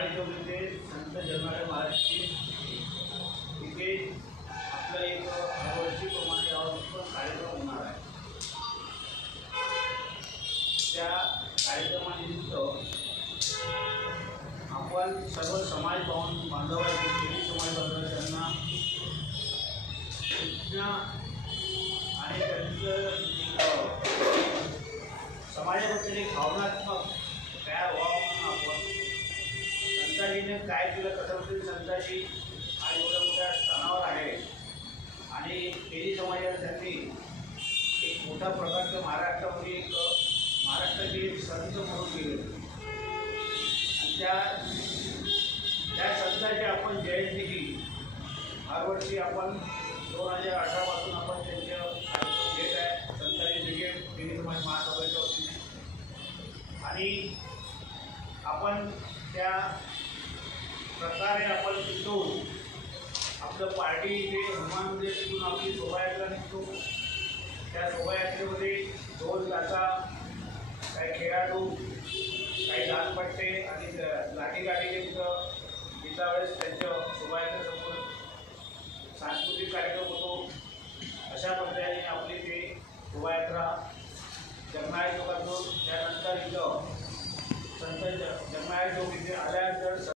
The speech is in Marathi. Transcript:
माळेगावमध्ये संत जगन्नाथ महाराजची इथे आपलं एक वर्षीप्रमाणे यावर्षी कार्यक्रम होणार आहे। त्या कार्यक्रमानिमित्त आपण सर्व समाज बांधवांनी समाज बांधवांना सूचना आणि त्यांचं समाजाबद्दल एक भावनात्मक तयार व्हावं म्हणून आपण संताजीने काय केलं, कसं संताजी हा एवढ्या मोठ्या स्थानावर आहे आणि तेली समाजात त्यांनी एक मोठ्या प्रकारचं महाराष्ट्रामध्ये एक महाराष्ट्राचे एक संत म्हणून गेले आणि त्या संतांची आपण जयंती केली। हरवर्षी आपण 2018 पासून आपण त्यांचे कार्यक्रम घेत आहे संताजी ब्रिगेड तेली समाज महासभेच्या वतीने आणि आपण त्या प्रकारे आपण शिकवून आपलं पार्टी इथे हनुमानमध्ये शिकून आपली शोभायात्रा निघतो। त्या शोभायात्रेमध्ये ढोल ताशा, काही खेळाडू, काही दानपट्टे आणि लाठीकाठी तिथं वेळेस त्यांच्या शोभायात्रा